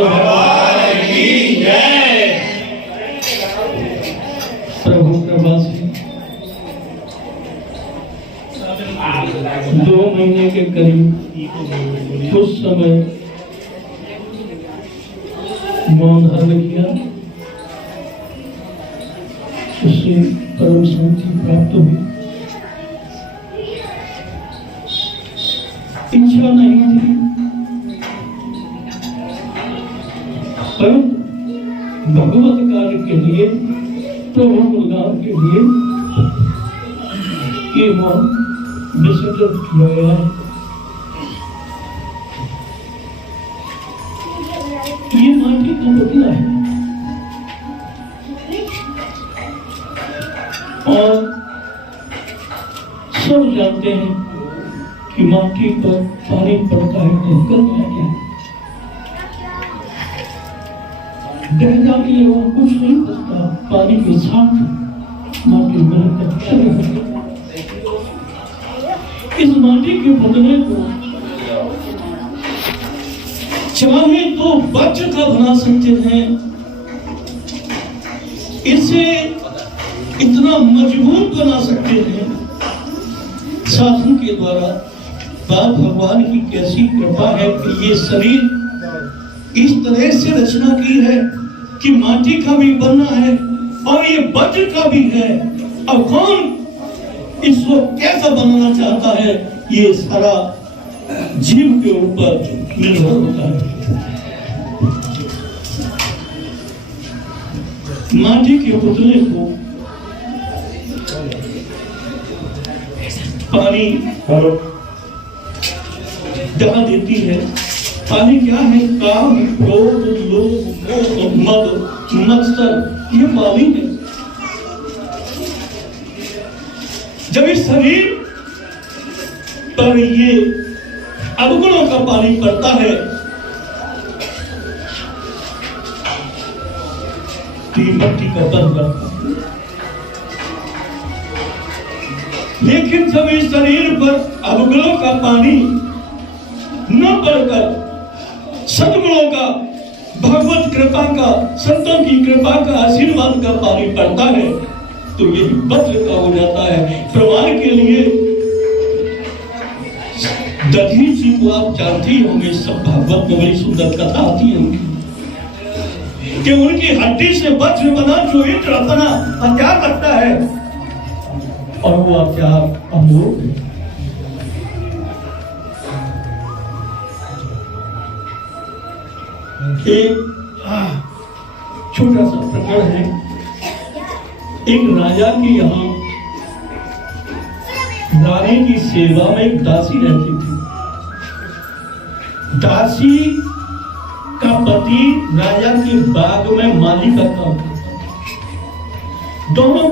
भगवान की जय। प्रभु कृपा से 2 महीने के करीब कुछ समय मौन धारण किया, उससे परम शांति प्राप्त हुई। इच्छा नहीं थी, पर भगवत कार्य के लिए, प्रभु गुणगान के लिए ये मौन विसर्जित किया गया है। ये माटी का पुतला है और सब जानते हैं कि माटी पर पानी पड़ता है तो करना क्या है। गहरा के लिए वहां कुछ नहीं बचता, पानी के साथ माटी मिलकर इस माटी के पुतले को चाहे तो वज्र का बना सकते हैं, इसे इतना मजबूत बना सकते हैं। साधन के द्वारा बाप भगवान की कैसी कृपा है कि ये शरीर इस तरह से रचना की है कि माटी का भी बनना है और ये वज्र का भी है। अब कौन इसको कैसा बनाना चाहता है, ये सारा जीव के ऊपर निर्भर होता है। माटी के पुतले को पानी दगा देती है। पानी क्या है? काम, क्रोध, लोभ, मोह, मद, मत्सर, ये पानी है। जब इस शरीर पर ये अवगुणों का पानी पड़ता है तो ये मट्टी का बन जाता है। लेकिन जब इस शरीर पर अवगुणों का पानी न पड़कर सद्गुणों का, भगवत कृपा का, संतों की कृपा का, आशीर्वाद का पानी पड़ता है तो यही वज्र का हो जाता है। प्रमाण के लिए दधी जी को आप जानते ही होंगे, सब भागवत में बड़ी सुंदर कथा आती है उनकी, कि उनकी हड्डी से वज्र बना जो इंद्र अपना हथियार रखता है और वो हथियार अमोघ है। एक छोटा सा प्रकरण है। एक राजा की यहाँ रानी की सेवा में एक दासी रहती थी। दासी का पति राजा के बाग में माली का काम करता था। दोनों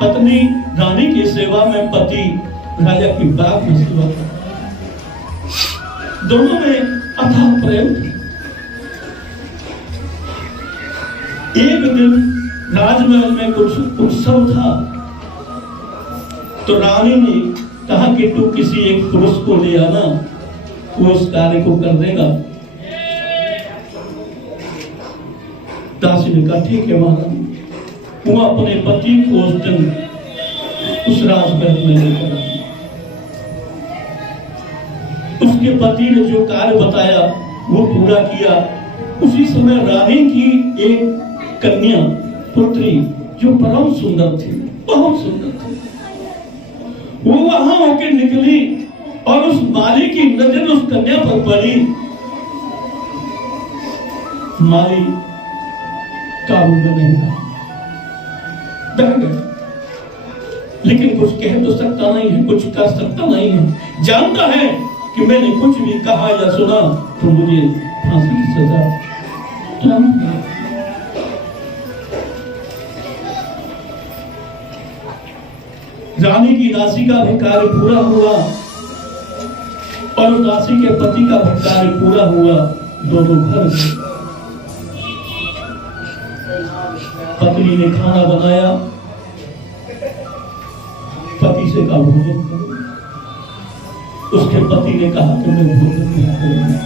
पत्नी रानी की सेवा में, पति राजा की बाग में सेवा करता। दोनों में अथाह प्रेम थी। एक दिन राजमहल में कुछ उत्सव था तो रानी ने कहा कि तू किसी एक पुरुष को ले आना, वो उस कार्य को कर देगा। दासी ने कहा ठीक है महारानी। वो अपने पति को उस दिन उस राजमहल में लेकर आई। उसके पति ने जो कार्य बताया वो पूरा किया। उसी समय रानी की एक कन्या पुत्री जो परम सुंदर थी, बहुत सुंदर थी, वो वहां होकर निकली और उस माली की नजर उस कन्या पर पड़ी। माली काबू में नहीं रहा, डर गया, लेकिन कुछ कह तो सकता नहीं है, कुछ कर सकता नहीं है। जानता है कि मैंने कुछ भी कहा या सुना तो मुझे फांसी की सजा। रानी की दासी का भी कार्य पूरा हुआ और दासी के पति का भी कार्य पूरा हुआ। दोनों घर गए। पत्नी ने खाना बनाया, पति से कहा भोजन करो। उसके पति ने कहा कि मैं भोजन नहीं करूंगा।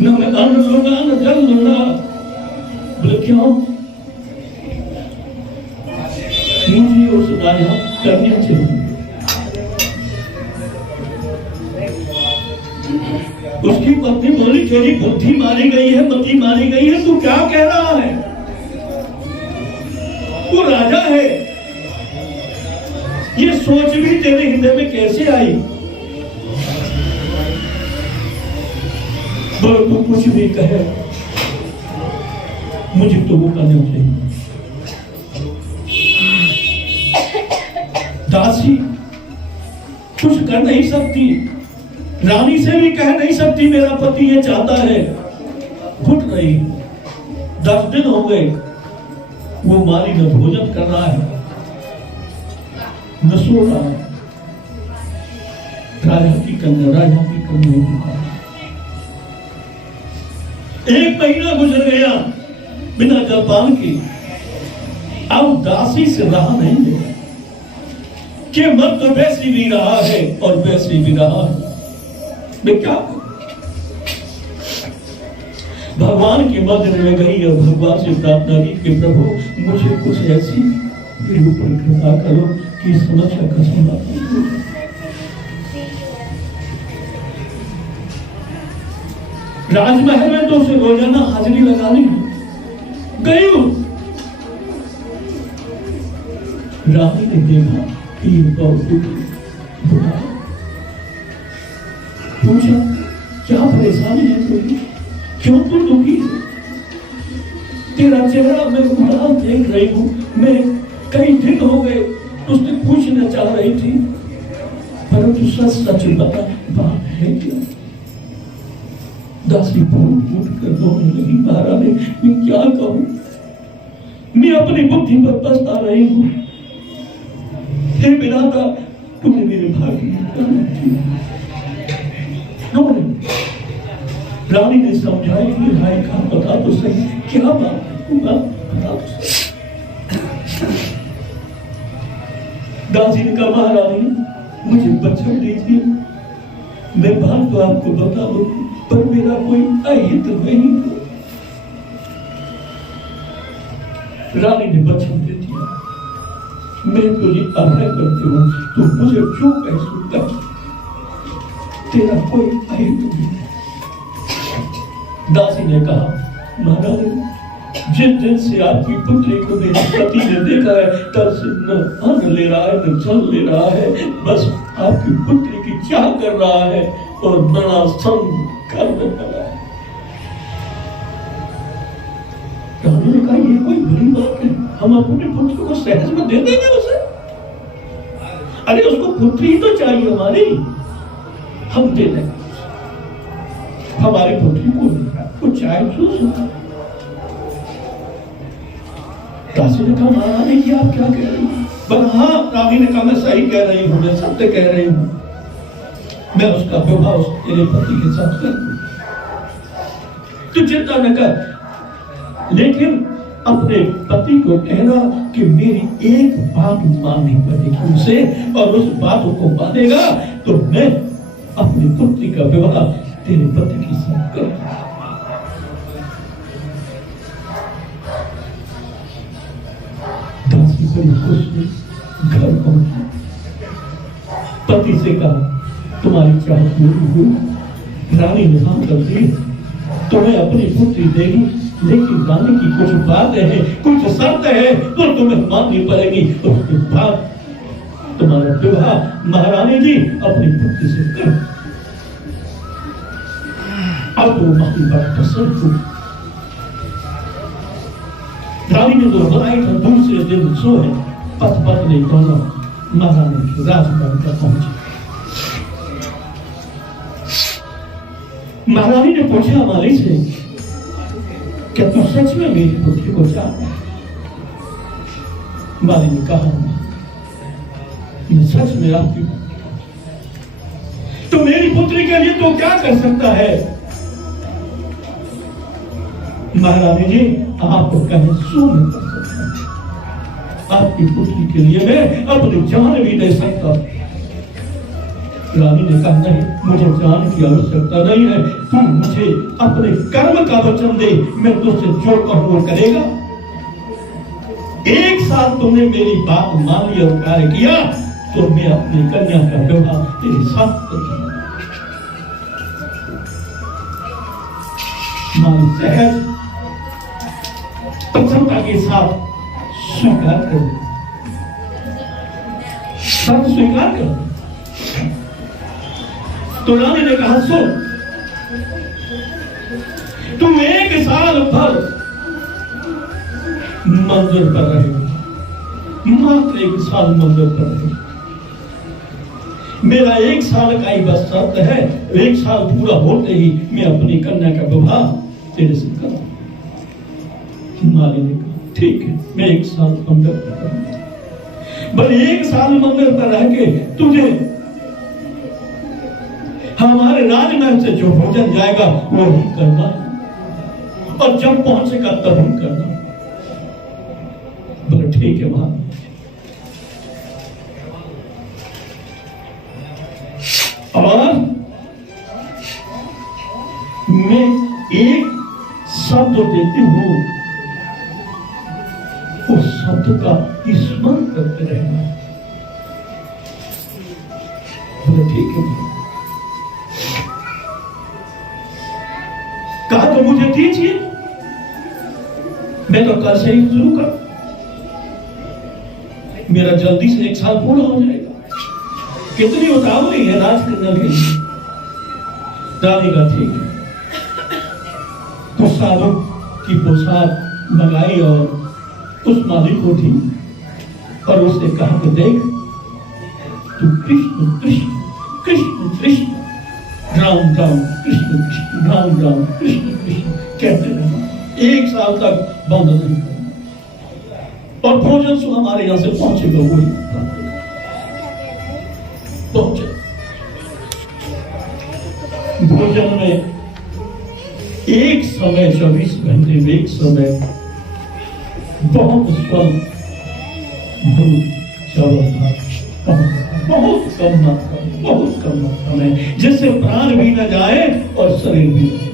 न मैं अन्न लूंगा न जल लूंगा। बोले क्यों? मुझे उस राजा कन्या चाहिए। उसकी पत्नी बोली तेरी बुद्धि मारी गई है, मति मारी गई है, तू क्या कह रहा है? वो राजा है, ये सोच भी तेरे हृदय में कैसे आई? बोलो तू कुछ भी कहे, मुझे तो वो करना चाहिए। दासी कुछ कर नहीं सकती, रानी से भी कह नहीं सकती मेरा पति ये चाहता है। घुट रही, 10 दिन हो गए, वो माली न भोजन कर रहा है न सो रहा है। राजा की कन्या पुकार। 1 महीना गुजर गया बिना जलपान के। अब दासी से रहा नहीं गया कि मन तो वैसे भी रहा है और वैसे भी रहा है, मैं क्या करूं? भगवान के मंदिर में गई और भगवान से प्रार्थना की कि प्रभु मुझे कुछ ऐसी मेरे ऊपर कृपा करो कि समस्या का समाधान हो। राजमहल में तो उसे रोजाना हाजिरी लगानी गई हूं। रानी ने देखा कि पूछा क्या परेशानी है तुझे, क्यों तू दुखी है? तेरा चेहरा मैं उदास देख रही हूं, मैं कई दिन हो गए तुझसे पूछना चाह रही थी, परंतु सच सच बता बात है क्या? दासी फूट कर रोने लगी। महारानी मैं क्या कहूं, मैं अपनी बुद्धि पर पछता रही हूं। हे विधाता तुमने मेरे भाग्य में रानी ने समझाया कि भाई का बता तो सही क्या बात है, बता तो सही। दासी ने कहा महारानी मुझे बचन दीजिए, मैं बात तो आपको बता दूं पर मेरा कोई अहित नहीं। रानी ने बचन दे दिया, मैं तुझे अभय करती हूँ, तू मुझे जो कह सकता, तेरा कोई अहित नहीं। दासी ने कहा महाराज जिस दिन से आपकी पुत्री को मेरे पति ने देखा है तब से न अन्न ले रहा है न जल ले रहा है, बस आपकी पुत्री की चाह कर रहा है और बड़ा संग करने लगा है। रानी ने कहा ये कोई बड़ी बात है, हम अपने पुत्र को सहज में दे देंगे उसे? अरे उसको पुत्री तो चाहिए हमारी, हम दे देंगे हमारी पुत्री को चाहे चूस। दासी ने कहा महारानी जी आप क्या कह रही हैं? पर हाँ रानी ने कहा मैं सही कह रही हूँ, मैं सत्य कह रही हूँ, मैं उसका विवाह तेरे पति के साथ कर दूँ, तू चिंता न कर। लेकिन अपने पति को कहना कि मेरी एक बात माननी पड़ेगी उसे, और उस बात को मानेगा तो मैं अपनी पुत्री का विवाह तेरे पति के साथ कर। दासी बड़ी खुश हुई, घर पहुंची, पति से कहा तुम्हारी चाह पूरी हुई। रानी ने हाँ कर दी, तुम्हें अपनी पुत्री देगी, लेकिन रानी की कुछ बात है, कुछ शर्त है तो तुम्हें माननी पड़ेगी। उसके बाद तुम्हारा विवाह महारानी जी अपनी पुत्री से कर। अब तो मानी बात पसंद हुई। रानी ने तो बनाई था दूसरे दिन सोए पथ पत्नी दोनों महारानी के राजमहल पर पहुंचे। महारानी ने पूछा माली से क्या तू सच में मेरी पुत्री को चाहता है? माली ने कहा मैं सच में आपकी, तो मेरी पुत्री के लिए तो क्या कर सकता है? महारानी जी आप कहें सो नहीं कर सकता, आपकी पुत्री के लिए मैं अपनी जान भी दे सकता। रानी ने कहा नहीं, मुझे जान की आवश्यकता नहीं है, तू मुझे अपने कर्म का वचन दे, मैं तुझसे जो कहूं वो करेगा। 1 साल तुमने मेरी बात मान ली और कार्य किया तो मैं अपनी कन्या का विवाह तेरे साथ करूंगा। मां सहज प्रसन्नता के साथ स्वीकार कर, सब स्वीकार कर। तो रानी ने कहा सुन, तुम 1 साल भर मंदिर पर रहेगा, मात्र 1 साल मंदिर पर रहेगा। मेरा 1 साल का ही बस शर्त है, 1 साल पूरा होते ही मैं अपनी कन्या का विवाह तेरे से करूं। माली ने कहा ठीक है, मैं 1 साल मंदिर पर रहूंगा, बस 1 साल मंदिर पर रह के तुझे हमारे राजमहल से जो भोजन जाएगा वो ही करना, और जब पहुंचेगा तब ही करना। बोले ठीक है वहां। और मैं एक शब्द देती हूं, उस शब्द का स्मरण करते रहना। बोले ठीक है, कहा तो मुझे दीजिए, मैं तो कल से ही शुरू कर, मेरा जल्दी से 1 साल पूरा हो जाएगा। कितनी उतावली है राज करने के लिए। रानी का ठीक है, तो साधु की पोशाक मंगाई और उस मालिक को दी और उसने कहा कि देख तू कृष्ण कृष्ण कृष्ण कृष्ण राम राम कृष्ण कृष्ण राम राम कृष्ण कृष्ण कहते रहना, 1 साल तक बंद नहीं करना। और भोजन सो हमारे यहां से पहुंचेगा, वही पहुंचे। भोजन में एक समय 24 घंटे में एक समय बहुत स्वल्प बहुत कम मात्रा, बहुत कम मात्रा में, जिससे प्राण भी न जाए और शरीर भी न जाए।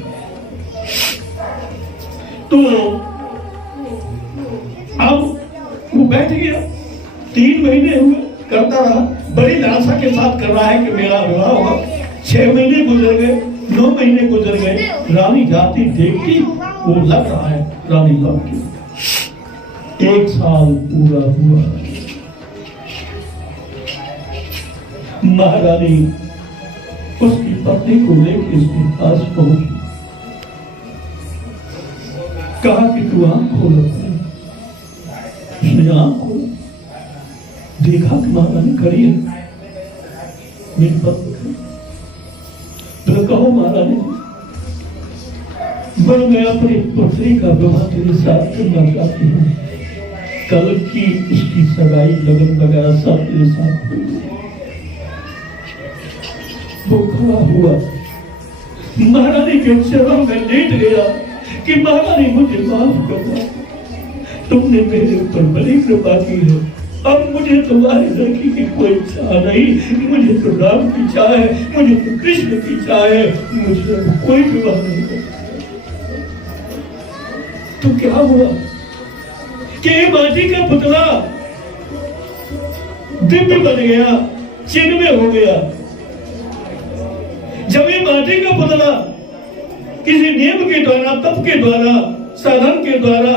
तो अब वो बैठ गया, 3 महीने हुए, करता रहा, बड़ी लालसा के साथ कर रहा है कि मेरा विवाह होगा। 6 महीने गुजर गए, 9 महीने गुजर गए, रानी जाती देखती, वो लग रहा है, रानी लौट गई। 1 साल पूरा हुआ, महारानी उसकी पत्नी को लेकर उसके पास पहुंची, कहा कि तू आंख खोलो। उसने आंख खोला, देखा कि महारानी खड़ी है, मेरी पत्नी। तो कहो महारानी, मैं अपनी पुत्री का विवाह तेरे साथ करना चाहती हूँ, कल की उसकी सगाई लगन वगैरह सब तेरे साथ हुई। वो खड़ा हुआ, महारानी के चरणों में लेट गया कि महारानी मुझे माफ करना, तुमने मेरे ऊपर बड़ी कृपा की है, अब मुझे तुम्हारी लड़की की कोई चाह नहीं, मुझे तो राम की चाह है, मुझे तो कृष्ण की चाह है, मुझे कोई विवाह नहीं करना। तो क्या हुआ कि माटी का पुतला दिव्य बन गया, चिन्मय हो गया। जब ये माटी का पुतला किसी नियम के द्वारा, तप के द्वारा, साधन के द्वारा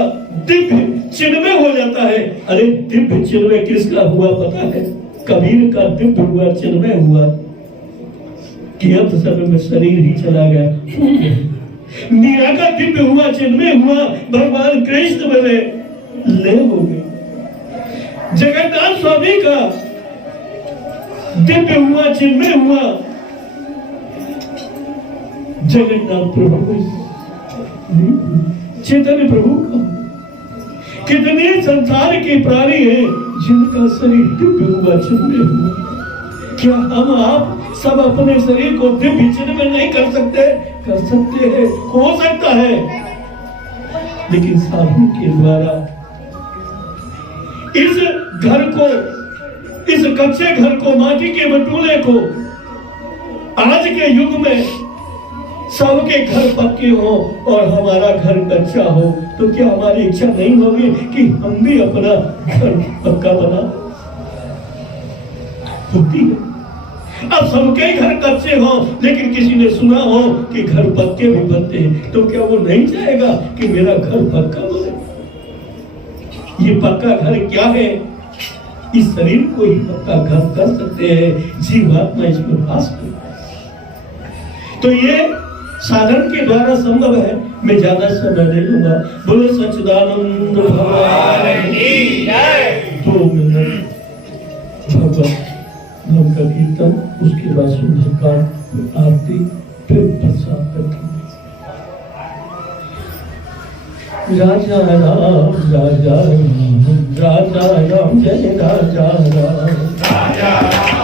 दिव्य चिन्मय हो जाता है। अरे दिव्य चिन्मय किसका हुआ पता है? कबीर का दिव्य हुआ, चिन्मय हुआ कि अंत समय में शरीर ही चला गया। मीरा का दिव्य हुआ, चिन्मय हुआ, भगवान कृष्ण बने, ले हो गए। जगन्नाथ स्वामी का दिव्य हुआ, चिन्मय हुआ, जगन्नाथ प्रभु चैतन्य प्रभु का। कितने संसार के प्राणी हैं जिनका शरीर दिव्य हुआ, चिन्मय हुआ। क्या हम आप सब अपने शरीर को दिव्य चिन्मय नहीं कर सकते? कर सकते हैं, हो सकता है, लेकिन साधु के द्वारा इस घर को, इस कच्चे घर को, माटी के बटोले को आज के युग में सबके घर पक्के हो और हमारा घर कच्चा हो, तो क्या हमारी इच्छा नहीं होगी कि हम भी अपना घर पक्का बना? होती है। अब सबके घर कच्चे हो, लेकिन किसी ने सुना हो कि घर पक्के भी बनते हैं, तो क्या वो नहीं चाहेगा कि मेरा घर पक्का बने? ये पक्का घर क्या है? इस शरीर को ही पक्का घर कर सकते हैं, जीवात्मा इसमें वास करता है। तो ये साधन के द्वारा संभव है। मैं ज्यादा समय नहीं लूंगा। बोलो सच्चिदानंद भगवान की जय। 2 मिनट भगवत नाम का कीर्तन, उसके बाद सुंदरकांड आरती, फिर प्रसाद करते। राजा राम राजा राम राजा राम जय राजा राम राजा राम।